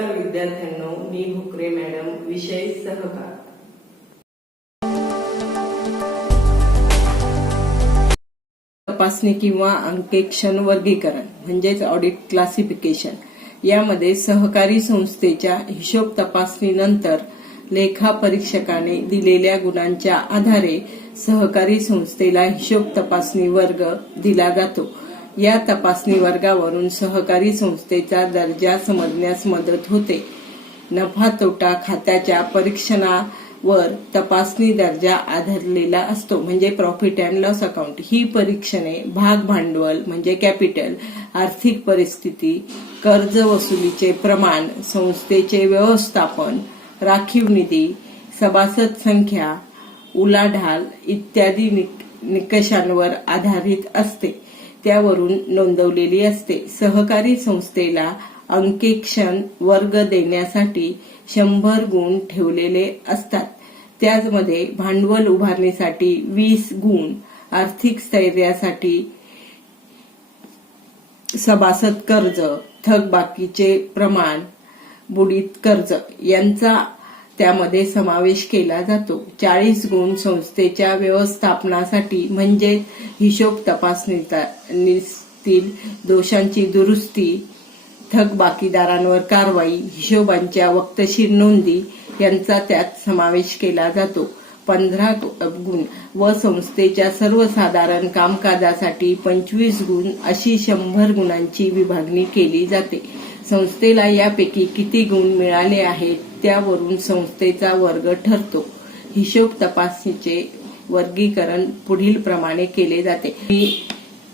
नमस्कार विद्यार्थ्यांनो मी भुकरे मॅडम विषय सहकार तपासणी किंवा अंकेक्षण वर्गीकरण म्हणजेच ऑडिट क्लासिफिकेशन यामध्ये सहकारी संस्थेच्या हिशोब तपासणीनंतर लेखा परीक्षकाने दिलेल्या गुणांच्या आधारे सहकारी संस्थेला हिशोब तपासणी वर्ग दिला जातो. या तपासणी वर्गावरून सहकारी संस्थेचा दर्जा समजण्यास मदत होते. नफा तोटा खात्याच्या परीक्षणावर तपासणी दर्जा आधारलेला असतो. म्हणजे प्रॉफिट अँड लॉस अकाउंट ही परीक्षणे भाग भांडवल म्हणजे कॅपिटल आर्थिक परिस्थिती कर्ज वसुलीचे प्रमाण संस्थेचे व्यवस्थापन राखीव निधी सभासद संख्या उलाढाल इत्यादी निकषांवर आधारित असते. त्यावरून नोंदवलेली असते. सहकारी संस्थेला अंकेक्षण वर्ग देण्यासाठी शंभर गुण ठेवलेले असतात. त्याचमध्ये भांडवल उभारणीसाठी वीस गुण आर्थिक स्थैर्यासाठी सभासद कर्ज थकबाकीचे प्रमाण बुडीत कर्ज यांचा त्यामध्ये समावेश केला जातो. चाळीस गुण संस्थेच्या व्यवस्थापनासाठी म्हणजे हिशोब तपासणीतील दोषांची दुरुस्ती थकबाकीदारांवर कारवाई हिशोबांच्या वक्तशीर नोंदी यांचा त्यात समावेश केला जातो. पंधरा गुण व संस्थेच्या सर्वसाधारण कामकाजासाठी पंचवीस गुण अशी शंभर गुणांची विभागणी केली जाते. संस्थेला यापैकी किती गुण मिळाले आहेत त्यावरून संस्थेचा वर्ग ठरतो. हिशोब तपासणीचे वर्गीकरण पुढील प्रमाणे केले जाते. मी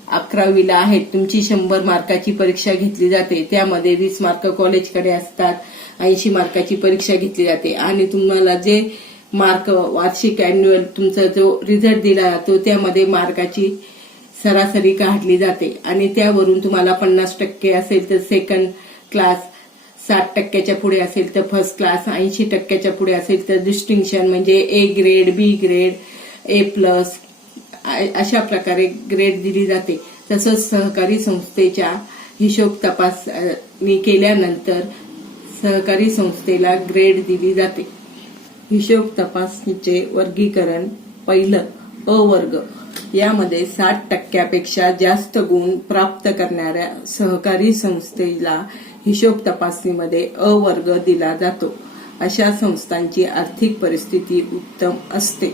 अकरावीला आहेत तुमची शंभर मार्काची परीक्षा घेतली जाते त्यामध्ये वीस मार्क कॉलेजकडे असतात ऐंशी मार्काची परीक्षा घेतली जाते. आणि तुम्हाला जे मार्क वार्षिक अॅन्युअल तुमचा जो रिझल्ट दिला जातो त्यामध्ये मार्काची सरासरी काढली जाते. आणि त्यावरून तुम्हाला पन्नास टक्के असेल तर सेकंड क्लास साठ टक्क्याच्या पुढे असेल तर फर्स्ट क्लास ऐंशी टक्क्याच्या पुढे असेल तर डिस्टिंक्शन म्हणजे A grade B grade A plus अशा प्रकारे ग्रेड दिली जाते. तसंच सहकारी संस्थेच्या हिशोब तपासणी केल्यानंतर सहकारी संस्थेला ग्रेड दिली जाते. हिशोब तपासणीचे वर्गीकरण पहिलं अ वर्ग. यामध्ये साठ टक्क्यापेक्षा जास्त गुण प्राप्त करणाऱ्या सहकारी संस्थेला हिशोब तपासणीमध्ये अ वर्ग दिला जातो. अशा संस्थांची आर्थिक परिस्थिती उत्तम असते.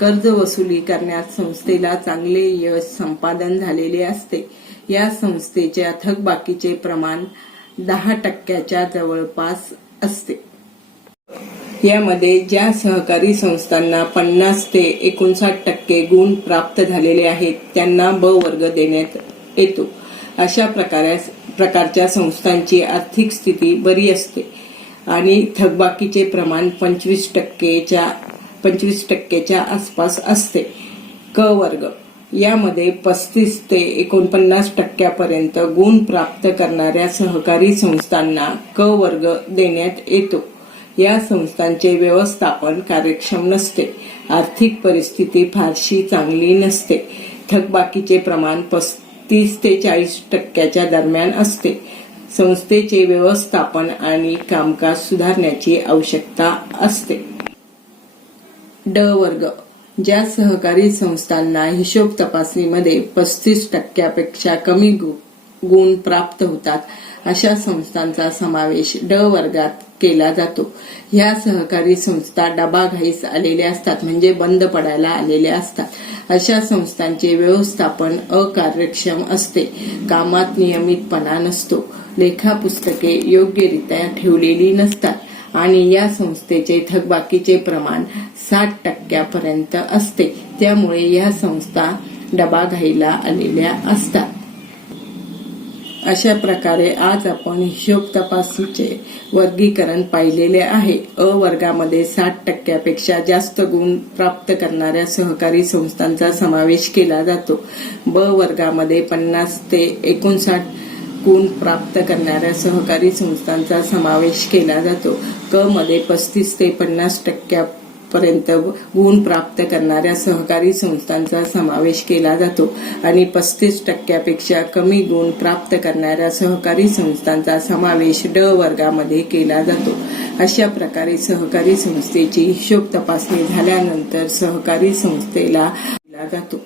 कर्ज वसुली करण्यात संस्थेला चांगले यश संपादन झालेले असते. या संस्थेच्या थकबाकीचे प्रमाण दहा टक्क्याच्या जवळपास असते. यामध्ये ज्या सहकारी संस्थांना पन्नास ते एकोणसाठ टक्के गुण प्राप्त झालेले आहेत त्यांना ब वर्ग देण्यात येतो. अशा प्रकारे प्रकारच्या संस्थांची आर्थिक स्थिती बरी असते आणि थकबाकीचे प्रमाण पंचवीस टक्केच्या पंचवीस टक्केच्या आसपास असते. क वर्ग. यामध्ये पस्तीस ते एकोणपन्नास टक्क्यापर्यंत गुण प्राप्त करणाऱ्या सहकारी संस्थांना क वर्ग देण्यात येतो. या संस्थांचे व्यवस्थापन कार्यक्षम नसते. आर्थिक परिस्थिती फारशी चांगली नसते. थकबाकीचे प्रमाण पस्तीस ते चाळीस टक्क्याच्या दरम्यान असते. संस्थेचे व्यवस्थापन आणि कामकाज सुधारण्याची आवश्यकता असते. ड वर्ग. ज्या सहकारी संस्थांना हिशोब तपासणीमध्ये पस्तीस टक्क्यापेक्षा कमी गु- गुण प्राप्त होतात अशा संस्थांचा समावेश ड वर्गात केला जातो. ह्या सहकारी संस्था डबाघाईस आलेल्या असतात म्हणजे बंद पडायला आलेल्या असतात. अशा संस्थांचे व्यवस्थापन अकार्यक्षम असते. कामात नियमितपणा नसतो. लेखा पुस्तके योग्यरित्या ठेवलेली नसतात आणि या संस्थेचे थकबाकीचे प्रमाण साठ टक्क्यापर्यंत असते. त्यामुळे या संस्था डबाघाईला आलेल्या असतात. अशा प्रकारे आज आपण हिशोब तपासणीचे वर्गीकरण पाहिलेले आहे. अ वर्गामध्ये साठ टक्क्यापेक्षा जास्त गुण प्राप्त करणाऱ्या सहकारी संस्थांचा समावेश केला जातो. ब वर्गामध्ये पन्नास ते एकोणसाठ गुण प्राप्त करणाऱ्या सहकारी संस्थांचा समावेश केला जातो. क मध्ये पस्तीस ते पन्नास टक्क्या पर्यंत गुण प्राप्त करणाऱ्या सहकारी संस्थांचा समावेश केला जातो. आणि पस्तीस टक्क्यापेक्षा कमी गुण प्राप्त करणाऱ्या सहकारी संस्थांचा समावेश ड वर्गामध्ये केला जातो. अशा प्रकारे सहकारी संस्थेची हिशोब तपासणी झाल्यानंतर सहकारी संस्थेला जातो.